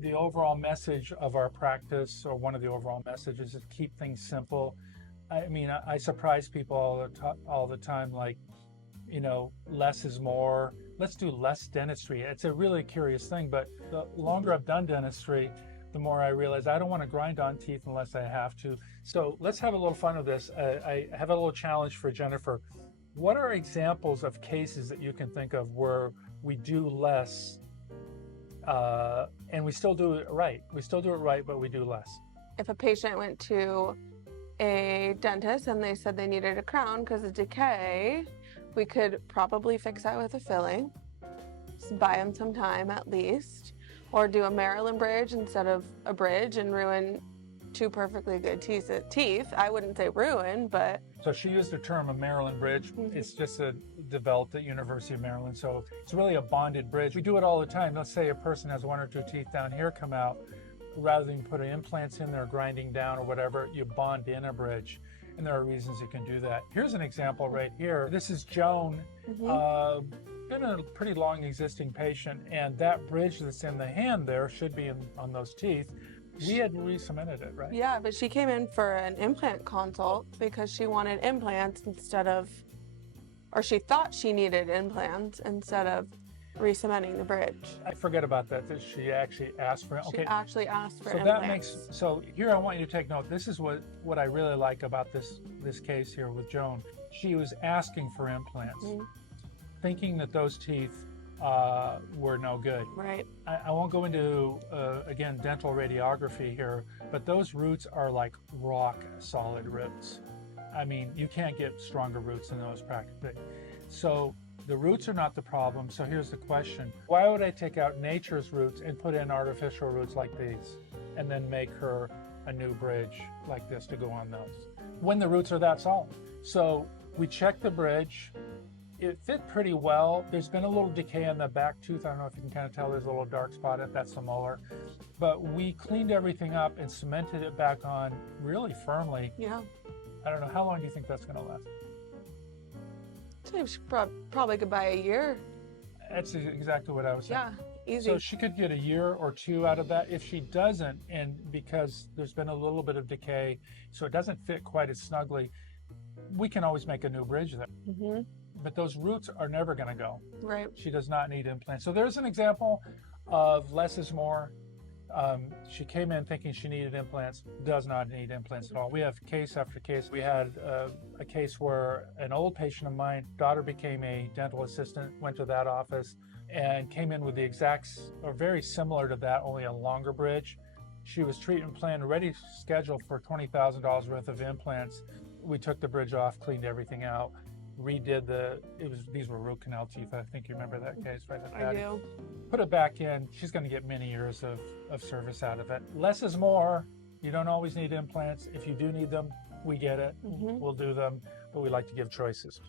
the overall message of our practice, or one of the overall messages, is keep things simple. I mean, I surprise people all the time, like, less is more. Let's do less dentistry. It's a really curious thing, but the longer I've done dentistry, the more I realize I don't want to grind on teeth unless I have to. So let's have a little fun with this. I have a little challenge for Jennifer. What are examples of cases that you can think of where we do less and we still do it right? We still do it right, but we do less. If a patient went to a dentist and they said they needed a crown because of decay, we could probably fix that with a filling. Just buy them some time at least. Or do a Maryland bridge instead of a bridge and ruin two perfectly good teeth. I wouldn't say ruin, but... So she used the term a Maryland bridge. It's just developed at University of Maryland. So it's really a bonded bridge. We do it all the time. Let's say a person has one or two teeth down here come out. Rather than putting implants in there, grinding down or whatever, you bond in a bridge. And there are reasons you can do that. Here's an example right here. This is Joan. Been a pretty long existing patient, and that bridge that's in the hand there should be on those teeth. We had re-cemented it, right? Yeah, but she came in for an implant consult because she wanted implants or she thought she needed implants instead of re-cementing the bridge. I forget about that she actually asked for it. She actually asked for so implants. So here I want you to take note. This is what I really like about this case here with Joan. She was asking for implants, thinking that those teeth were no good. Right. I won't go into, again, dental radiography here, but those roots are like rock solid roots. I mean, you can't get stronger roots than those practically. So the roots are not the problem. So here's the question. Why would I take out nature's roots and put in artificial roots like these and then make her a new bridge like this to go on those when the roots are that solid? So we checked the bridge. It fit pretty well. There's been a little decay in the back tooth. I don't know if you can kind of tell there's a little dark spot if that's a molar. But we cleaned everything up and cemented it back on really firmly. Yeah. I don't know. How long do you think that's going to last? So she probably could buy a year. That's exactly what I was saying. Yeah, easy. So she could get a year or two out of that. If she doesn't, and because there's been a little bit of decay, so it doesn't fit quite as snugly, we can always make a new bridge there. But those roots are never going to go. Right. She does not need implants. So there's an example of less is more. She came in thinking she needed implants, does not need implants at all. We have case after case. We had a case where an old patient of mine, daughter became a dental assistant, went to that office and came in with the exact, or very similar to that, only a longer bridge. She was treatment planned, ready, scheduled for $20,000 worth of implants. We took the bridge off, cleaned everything out, redid these were root canal teeth. I think you remember that case, right? I do. Put it back in. She's going to get many years of service out of it. Less is more. You don't always need implants. If you do need them, we get it. We'll do them, but we like to give choices.